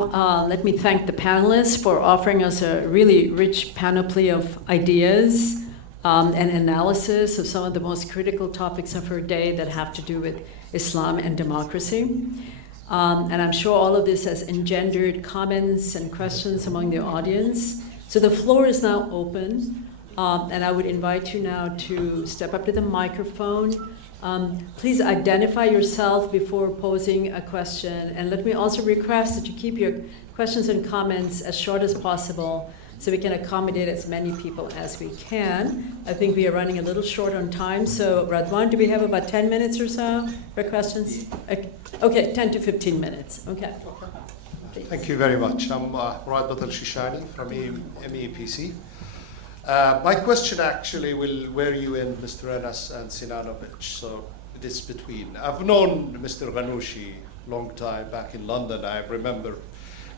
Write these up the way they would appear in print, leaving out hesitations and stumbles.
Let me thank the panelists for offering us a really rich panoply of ideas and analysis of some of the most critical topics of our day that have to do with Islam and democracy. And I'm sure all of this has engendered comments and questions among the audience. So the floor is now open, and I would invite you now to step up to the microphone. Please identify yourself before posing a question, and let me also request that you keep your questions and comments as short as possible so we can accommodate as many people as we can. I think we are running a little short on time, so Radwan, do we have about 10 minutes or so for questions? Okay, 10 to 15 minutes, okay. Thank you very much. I'm Murad Batal Shishani from MEPC. My question actually will wear you in, Mr. Enas and Sinanovich, so it is between. I've known Mr. Ghanouchi long time back in London. I remember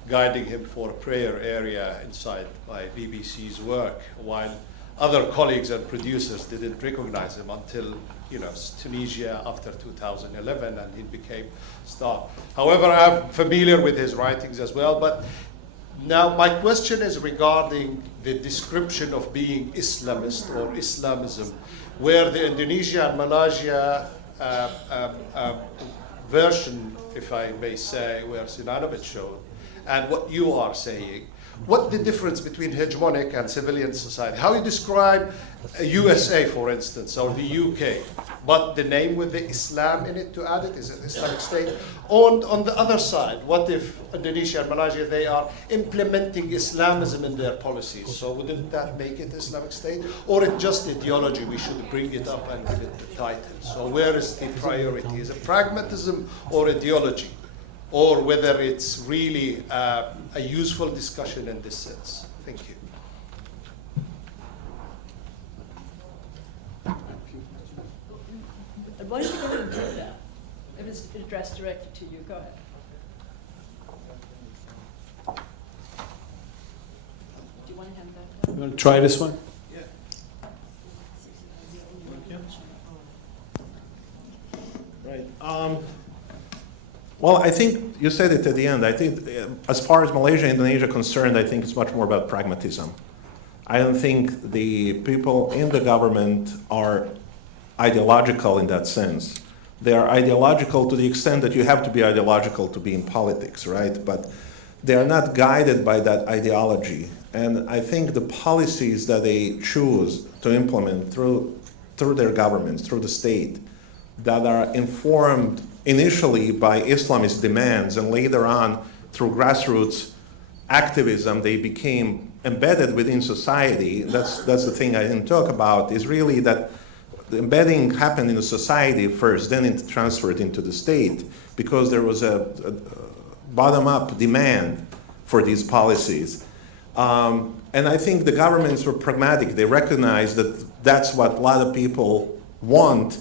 guiding him for a prayer area inside my BBC's work, while other colleagues and producers didn't recognize him until, Tunisia after 2011, and he became star. However, I'm familiar with his writings as well, but now my question is regarding the description of being Islamist or Islamism, where the Indonesia and Malaysia version, if I may say, where Sinanovic showed, and what you are saying. What the difference between hegemonic and civilian society? How you describe USA, for instance, or the UK, but the name with the Islam in it to add it, is it Islamic State? On the other side, what if Indonesia and Malaysia, they are implementing Islamism in their policies? So wouldn't that make it Islamic State? Or it's just ideology, we should bring it up and give it the title? So where is the priority? Is it pragmatism or ideology? Or whether it's really a useful discussion in this sense. Thank you. Why don't you go ahead and do that? If it's addressed directly to you, go ahead. Do you want to hand that down? You want to try this one? Yeah. Right. Well, I think you said it at the end. I think as far as Malaysia and Indonesia are concerned, I think it's much more about pragmatism. I don't think the people in the government are ideological in that sense. They are ideological to the extent that you have to be ideological to be in politics, right? But they are not guided by that ideology. And I think the policies that they choose to implement through their governments, through the state, that are informed initially by Islamist demands and later on through grassroots activism, they became embedded within society. That's the thing I didn't talk about, is really that the embedding happened in the society first, then it transferred into the state, because there was a bottom-up demand for these policies. And I think the governments were pragmatic. They recognized that that's what a lot of people want,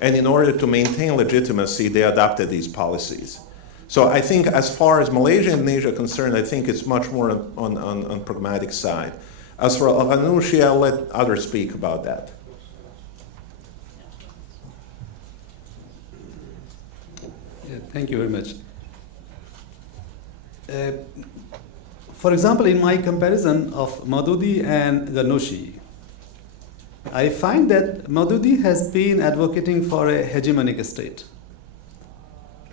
and in order to maintain legitimacy, they adopted these policies. So I think as far as Malaysia and Indonesia are concerned, I think it's much more on pragmatic side. As for Al-Ghanouchi, I'll let others speak about that. Yeah, thank you very much. For example, in my comparison of Maududi and Ghanouchi, I find that Maududi has been advocating for a hegemonic state,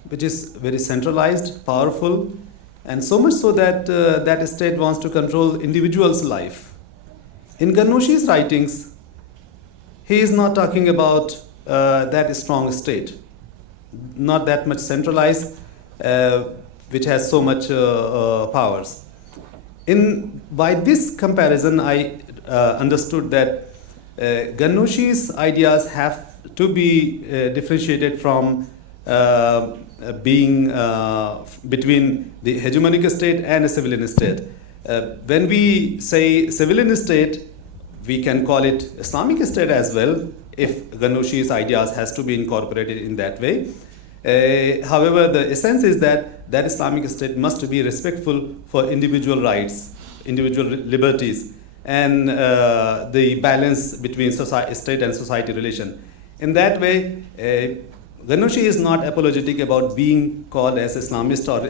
which is very centralized, powerful, and so much so that that state wants to control individual's life. In Ghanouchi's writings, he is not talking about that strong state, not that much centralized, which has so much powers. By this comparison, I understood that Ghanouchi's ideas have to be differentiated from being between the hegemonic state and a civilian state. When we say civilian state, we can call it Islamic state as well, if Ghanouchi's ideas has to be incorporated in that way. However, the essence is that Islamic state must be respectful for individual rights, individual liberties, and the balance between state and society relation. In that way, Ghanouchi is not apologetic about being called as Islamist or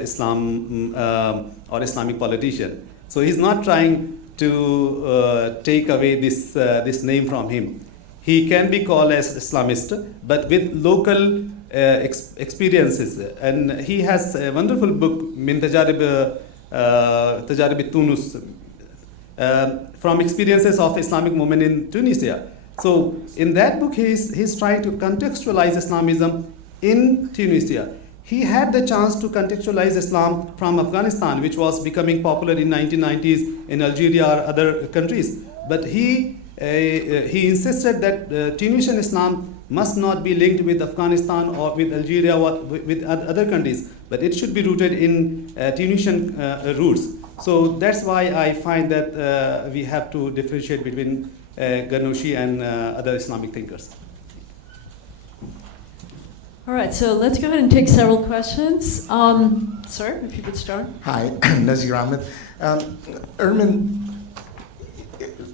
Islamic politician. So he's not trying to take away this name from him. He can be called as Islamist, but with local experiences. And he has a wonderful book, Min Tajarib Tunus, from experiences of Islamic movement in Tunisia. So in that book, he's trying to contextualize Islamism in Tunisia. He had the chance to contextualize Islam from Afghanistan, which was becoming popular in 1990s in Algeria or other countries. But he insisted that Tunisian Islam must not be linked with Afghanistan or with Algeria or with other countries, but it should be rooted in Tunisian roots. So that's why I find that we have to differentiate between Ghanouchi and other Islamic thinkers. All right, so let's go ahead and take several questions. Sir, if you could start. Hi, Nazir Ahmed. Ermin,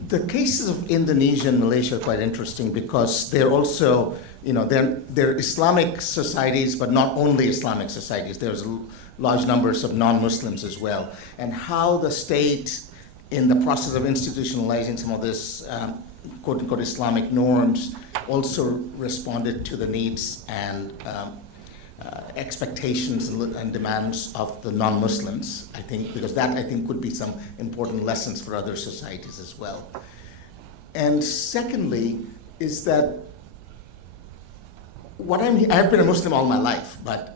the cases of Indonesia and Malaysia are quite interesting because they're also, they're Islamic societies, but not only Islamic societies. There's large numbers of non-Muslims as well. And how the state, in the process of institutionalizing some of this quote-unquote Islamic norms, also responded to the needs and expectations and demands of the non-Muslims, I think, because that, I think, could be some important lessons for other societies as well. And secondly, is that I've been a Muslim all my life, but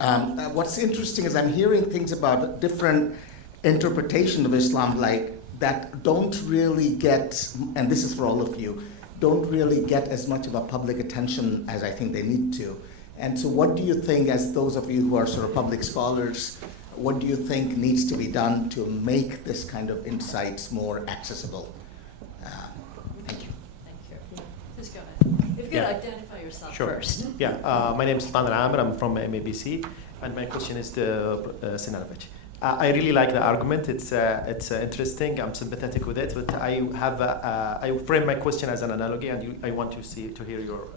what's interesting is I'm hearing things about different interpretation of Islam, like that don't really get, and this is for all of you, don't really get as much of a public attention as I think they need to. And so what do you think, as those of you who are sort of public scholars, what do you think needs to be done to make this kind of insights more accessible? Thank you. Thank you. Please go ahead. If you could identify yourself first. Yeah, my name is Sultan Al-Amr. I'm from MEBC, and my question is to Sinanovich. I really like the argument. It's interesting. I'm sympathetic with it, but I frame my question as an analogy, and I want to hear your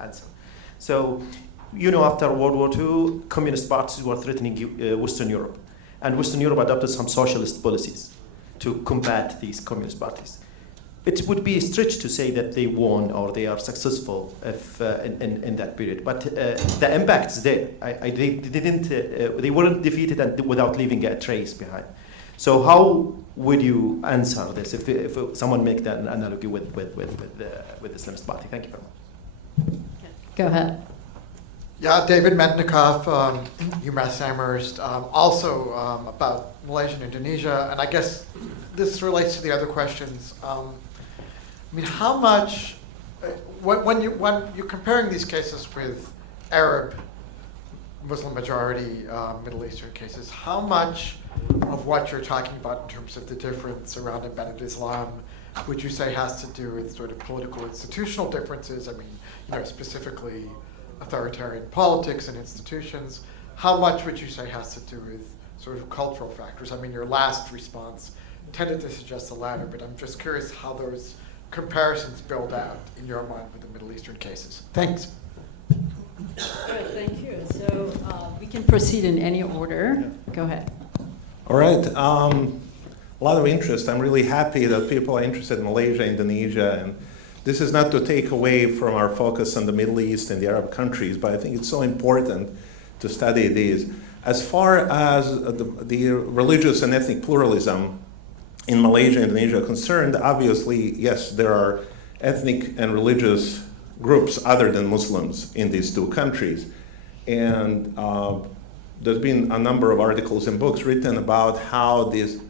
answer. So, after World War II, communist parties were threatening Western Europe, and Western Europe adopted some socialist policies to combat these communist parties. It would be a stretch to say that they won or they are successful if, in that period, but the impact is there. They weren't defeated and without leaving a trace behind. So how would you answer this if someone make that analogy with the Islamist party? Thank you very much. Go ahead. Yeah, David Metnikov, UMass Amherst, also about Malaysia and Indonesia, and I guess this relates to the other questions. How much, when you're comparing these cases with Arab, Muslim majority, Middle Eastern cases, how much of what you're talking about in terms of the difference around embedded Islam would you say has to do with sort of political institutional differences? Specifically authoritarian politics and institutions. How much would you say has to do with sort of cultural factors? Your last response tended to suggest the latter, but I'm just curious how those comparisons build out in your mind with the Middle Eastern cases. Thanks. Good, thank you. So we can proceed in any order. Go ahead. All right. A lot of interest. I'm really happy that people are interested in Malaysia, Indonesia, and this is not to take away from our focus on the Middle East and the Arab countries, but I think it's so important to study these. As far as the religious and ethnic pluralism in Malaysia and Indonesia are concerned, obviously, yes, there are ethnic and religious groups other than Muslims in these two countries. And there's been a number of articles and books written about how this,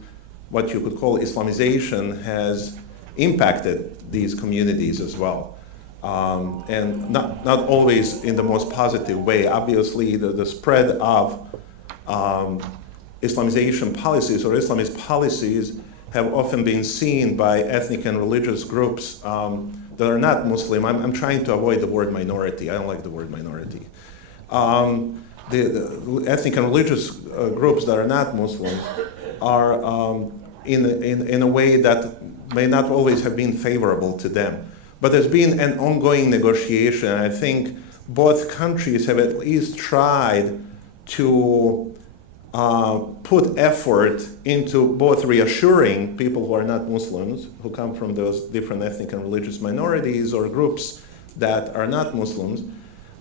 what you could call Islamization, has impacted these communities as well. And not always in the most positive way. Obviously, the spread of Islamization policies or Islamist policies have often been seen by ethnic and religious groups that are not Muslim. I'm trying to avoid the word minority. I don't like the word minority. The ethnic and religious groups that are not Muslims are in a way that may not always have been favorable to them. But there's been an ongoing negotiation. I think both countries have at least tried to put effort into both reassuring people who are not Muslims, who come from those different ethnic and religious minorities or groups that are not Muslims,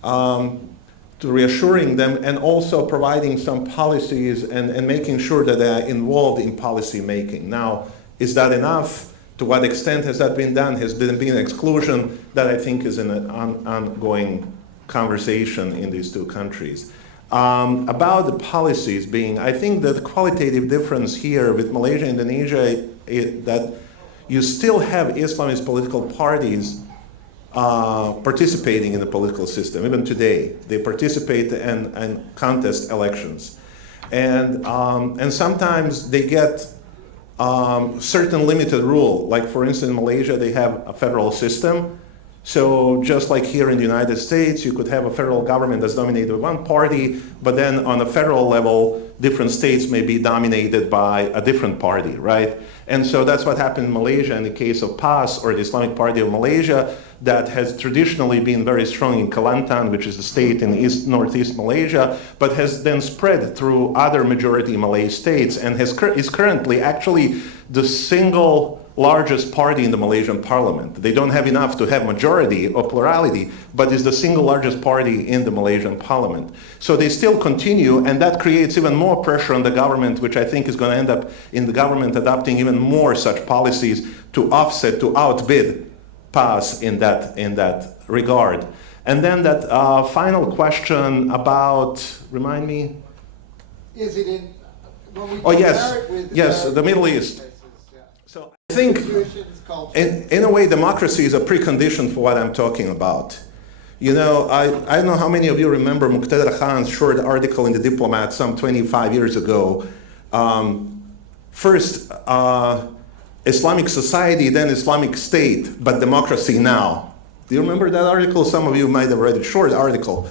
to reassuring them, and also providing some policies and making sure that they are involved in policy making. Now, is that enough? To what extent has that been done? Has there been an exclusion? That I think is an ongoing conversation in these two countries. About the policies being, I think that the qualitative difference here with Malaysia and Indonesia is that you still have Islamist political parties participating in the political system. Even today, they participate and contest elections. And sometimes they get certain limited rule. Like for instance, in Malaysia, they have a federal system. So just like here in the United States, you could have a federal government that's dominated by one party, but then on a federal level, different states may be dominated by a different party, right? And so that's what happened in Malaysia in the case of PAS, or the Islamic Party of Malaysia, that has traditionally been very strong in Kelantan, which is a state in northeast Malaysia, but has then spread through other majority Malay states and is currently actually the single largest party in the Malaysian parliament. They don't have enough to have majority or plurality, but is the single largest party in the Malaysian parliament. So they still continue, and that creates even more pressure on the government, which I think is going to end up in the government adopting even more such policies to offset, to outbid PAS in that regard. And then that final question about, remind me? Is it in, when we Oh compare yes, it with yes, the Middle East. places, yeah. So I think Institutions, culture. in a way democracy is a precondition for what I'm talking about. You know, I don't know how many of you remember Muqtada Khan's short article in The Diplomat some 25 years ago. First, Islamic society, then Islamic state, but democracy now. Do you remember that article? Some of you might have read it, short article.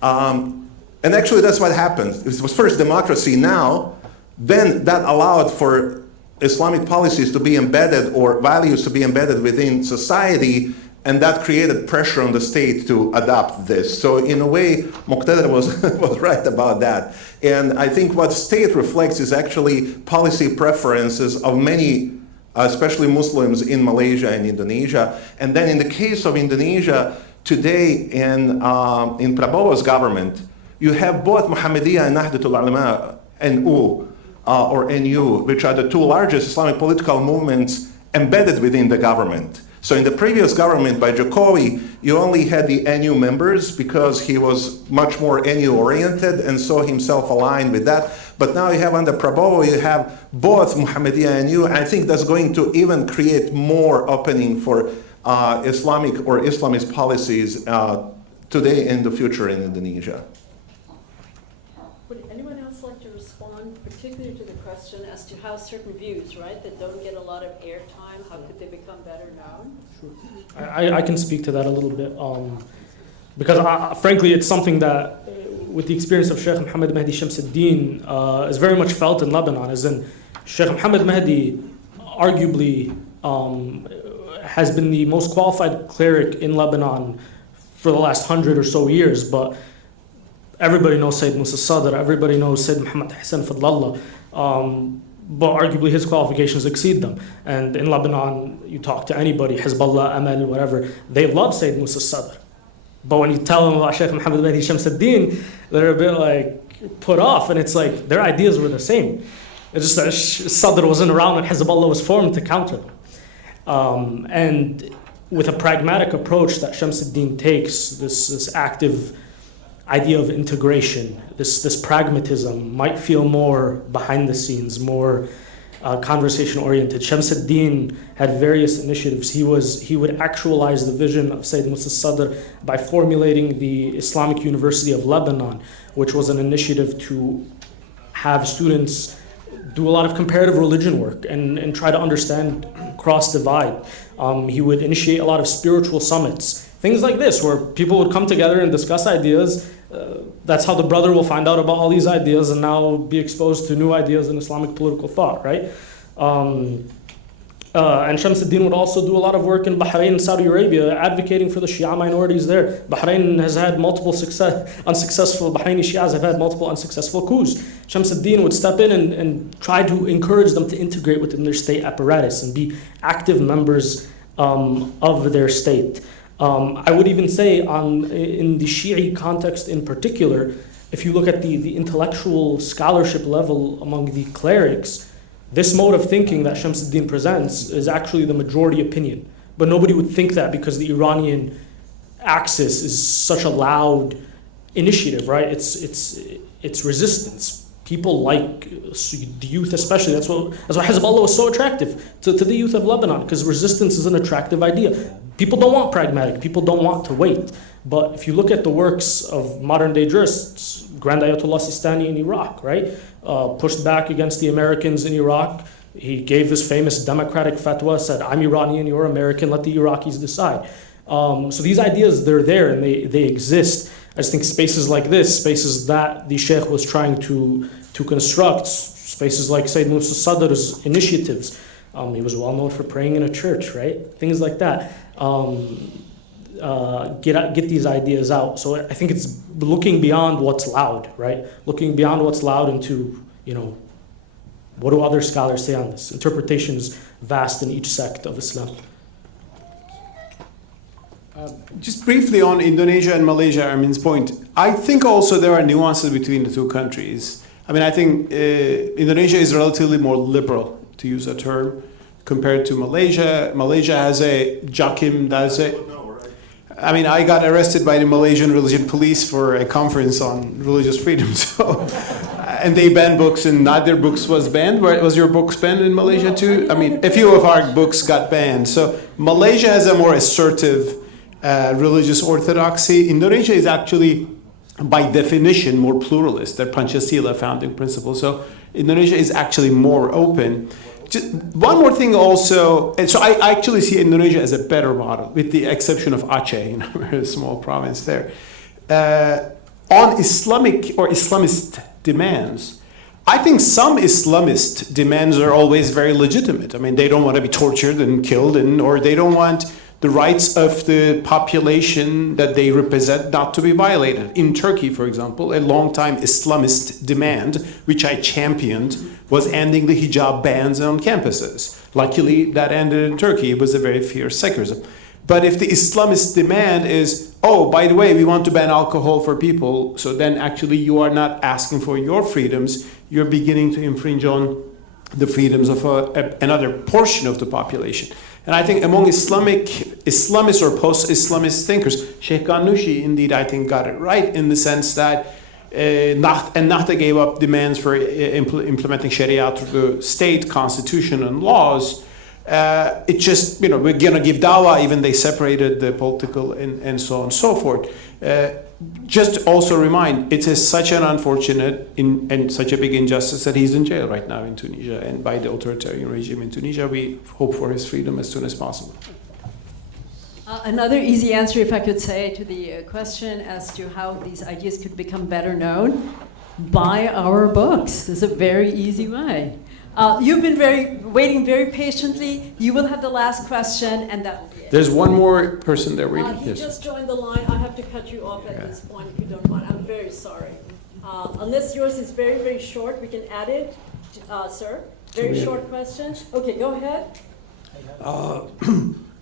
And actually that's what happened. It was first democracy now, then that allowed for Islamic policies to be embedded, or values to be embedded within society, and that created pressure on the state to adopt this. So in a way, Muqtada was right about that. And I think what state reflects is actually policy preferences of many, especially Muslims in Malaysia and Indonesia. And then in the case of Indonesia, today in Prabowo's government, you have both Muhammadiyah and Nahdlatul Ulama, NU, or NU, which are the two largest Islamic political movements embedded within the government. So in the previous government by Jokowi, you only had the NU members because he was much more NU oriented and saw himself aligned with that. But now you have under Prabowo, you have both Muhammadiyah and NU. I think that's going to even create more opening for Islamic or Islamist policies today and the future in Indonesia. Would anyone else like to respond, particularly to the question as to how certain views, right, that don't get a lot of airtime, how could they become better known? I can speak to that a little bit, because frankly, it's something that, with the experience of Sheikh Mohammed Mahdi Shamsuddin, is very much felt in Lebanon. As in, Sheikh Mohammed Mahdi arguably has been the most qualified cleric in Lebanon for the last 100 or so years, but everybody knows Sayyid Musa Sadr, everybody knows Sayyid Muhammad Hassan Fadlallah, but arguably his qualifications exceed them. And in Lebanon, you talk to anybody, Hezbollah, Amal, whatever, they love Sayyid Musa Sadr. But when you tell them about Sheikh Mohammed Mahdi Shamsuddin, they're a bit like put off, and it's like their ideas were the same. It's just that Sadr wasn't around when Hezbollah was formed to counter them. And with a pragmatic approach that Shamsuddin takes, this active idea of integration, this pragmatism might feel more behind the scenes, more conversation oriented. Shamsuddin had various initiatives. He would actualize the vision of Sayyid Musa Sadr by formulating the Islamic University of Lebanon, which was an initiative to have students do a lot of comparative religion work and try to understand cross divide. He would initiate a lot of spiritual summits, things like this, where people would come together and discuss ideas. That's how the brother will find out about all these ideas and now be exposed to new ideas in Islamic political thought, right? And Shamsuddin would also do a lot of work in Bahrain and Saudi Arabia, advocating for the Shia minorities there. Bahrain has had multiple unsuccessful Bahraini Shias have had multiple unsuccessful coups. Shamsuddin would step in and try to encourage them to integrate within their state apparatus and be active members of their state. I would even say in the Shi'i context in particular, if you look at the intellectual scholarship level among the clerics, this mode of thinking that Shamsuddin presents is actually the majority opinion. But nobody would think that because the Iranian axis is such a loud initiative, right? It's resistance. People like the youth especially. That's why Hezbollah was so attractive to the youth of Lebanon, because resistance is an attractive idea. People don't want pragmatic. People don't want to wait. But if you look at the works of modern day jurists, Grand Ayatollah Sistani in Iraq, right? Pushed back against the Americans in Iraq. He gave this famous democratic fatwa, said, I'm Iranian, you're American, let the Iraqis decide. So these ideas, they're there and they exist. I just think spaces like this, spaces that the Sheikh was trying to construct, spaces like Sayyid Musa Sadr's initiatives. He was well known for praying in a church, right? Things like that. Get these ideas out. So I think it's looking beyond what's loud, right? Looking beyond what's loud into, what do other scholars say on this? Interpretation is vast in each sect of Islam. Just briefly on Indonesia and Malaysia, Armin's point, I think also there are nuances between the two countries. I mean, I think Indonesia is relatively more liberal, to use a term, compared to Malaysia. Malaysia has a Jakim, I mean, I got arrested by the Malaysian religion police for a conference on religious freedom. So, and they banned books, and not their books was banned. Was your books banned in Malaysia too? I mean, a few of our books got banned. So Malaysia has a more assertive religious orthodoxy. Indonesia is actually, by definition, more pluralist. They're Pancasila founding principle. So Indonesia is actually more open. Just one more thing also, and so I actually see Indonesia as a better model, with the exception of Aceh, a small province there. On Islamic or Islamist demands, I think some Islamist demands are always very legitimate. I mean, they don't want to be tortured and killed, or they don't want the rights of the population that they represent not to be violated. In Turkey, for example, a long-time Islamist demand, which I championed, was ending the hijab bans on campuses. Luckily, that ended in Turkey. It was a very fierce secularism. But if the Islamist demand is, oh, by the way, we want to ban alcohol for people, so then actually you are not asking for your freedoms, you're beginning to infringe on the freedoms of another portion of the population. And I think among Islamists or post-Islamist thinkers, Sheikh Ghanouchi indeed, I think, got it right in the sense that Nahda gave up demands for implementing Sharia through the state constitution and laws. It just, we're going to give dawah, even they separated the political and so on and so forth. Just also remind, it is such an unfortunate and such a big injustice that he's in jail right now in Tunisia, and by the authoritarian regime in Tunisia, we hope for his freedom as soon as possible. Another easy answer, if I could say, to the question as to how these ideas could become better known: buy our books. There's a very easy way. You've been waiting very patiently. You will have the last question, and that will be it. There's one more person there waiting. He just joined the line. I have to cut you off at this point if you don't mind. I'm very sorry. Unless yours is very, very short, we can add it. Sir, very short question. Okay, go ahead.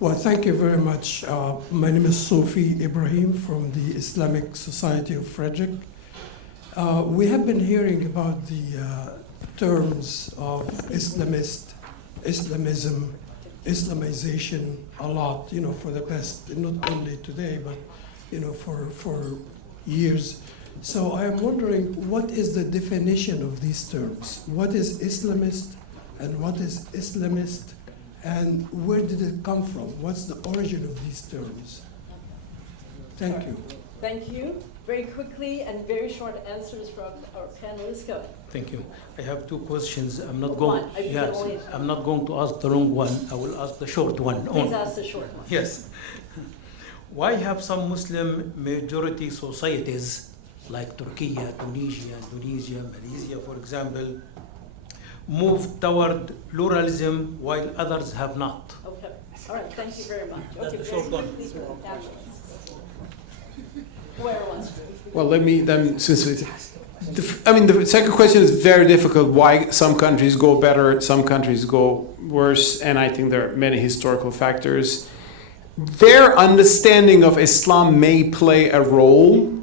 Well, thank you very much. My name is Sophie Ibrahim from the Islamic Society of Frederick. We have been hearing about the terms of Islamism, Islamization a lot, for the past, not only today, but, for years. So I am wondering, what is the definition of these terms? What is Islamist and what is Islamist, and where did it come from? What's the origin of these terms? Thank you. Thank you. Very quickly and very short answers from our panelists. Go. Thank you. I have two questions. I'm not One. I'm not going to ask the long one. I will ask the short one. Please ask the short one. Yes. Why have some Muslim majority societies like Turkey, Tunisia, Indonesia, Malaysia, for example, moved toward pluralism while others have not. Okay, all right, thank you very much. That's Okay, the short one. Where wants to? Well, let me then, since the second question is very difficult. Why some countries go better, some countries go worse, and I think there are many historical factors. Their understanding of Islam may play a role,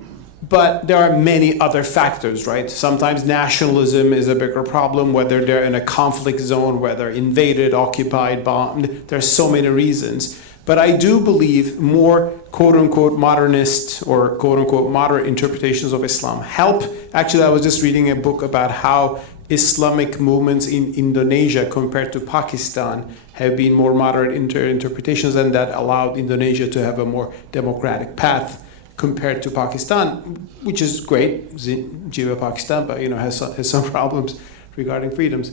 but there are many other factors, right? Sometimes nationalism is a bigger problem, whether they're in a conflict zone, whether invaded, occupied, bombed. There's so many reasons. But I do believe more quote-unquote modernist or quote-unquote moderate interpretations of Islam help. Actually, I was just reading a book about how Islamic movements in Indonesia compared to Pakistan have been more moderate interpretations, and that allowed Indonesia to have a more democratic path compared to Pakistan, which is great, Jiva Pakistan, but has some problems regarding freedoms.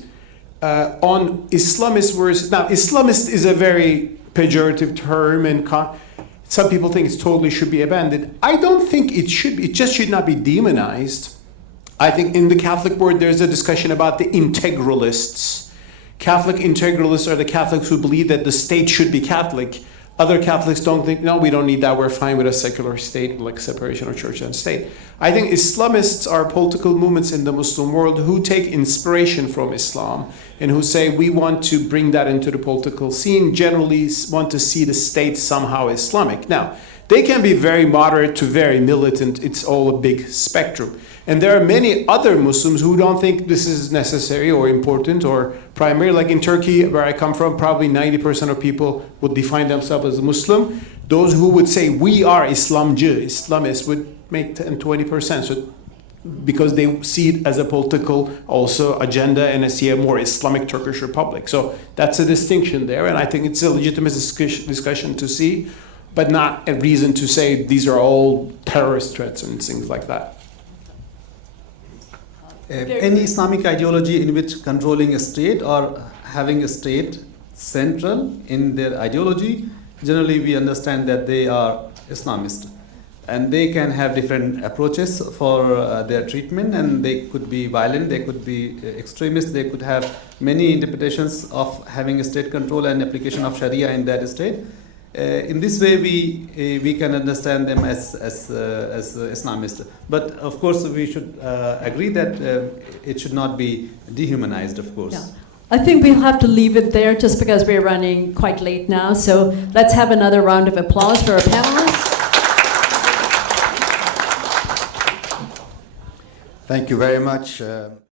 On Islamist words, now Islamist is a very pejorative term, and some people think it totally should be abandoned. I don't think it should be. It just should not be demonized. I think in the Catholic world there's a discussion about the integralists. Catholic integralists are the Catholics who believe that the state should be Catholic. Other Catholics don't think, no, we don't need that, we're fine with a secular state, like separation of church and state. I think Islamists are political movements in the Muslim world who take inspiration from Islam and who say we want to bring that into the political scene, generally want to see the state somehow Islamic. Now, they can be very moderate to very militant, it's all a big spectrum. And there are many other Muslims who don't think this is necessary or important or primary. Like in Turkey, where I come from, probably 90% of people would define themselves as a Muslim. Those who would say we are Islamists would make 10, 20%. So because they see it as a political also agenda and see a more Islamic Turkish Republic. So that's a distinction there. And I think it's a legitimate discussion to see, but not a reason to say these are all terrorist threats and things like that. Any Islamic ideology in which controlling a state or having a state central in their ideology, generally we understand that they are Islamist. And they can have different approaches for their treatment, and they could be violent, they could be extremist, they could have many interpretations of having a state control and application of Sharia in that state. In this way, we can understand them as Islamist. But of course, we should agree that it should not be dehumanized, of course. Yeah. I think we'll have to leave it there just because we're running quite late now. So let's have another round of applause for our panelists. Thank you very much.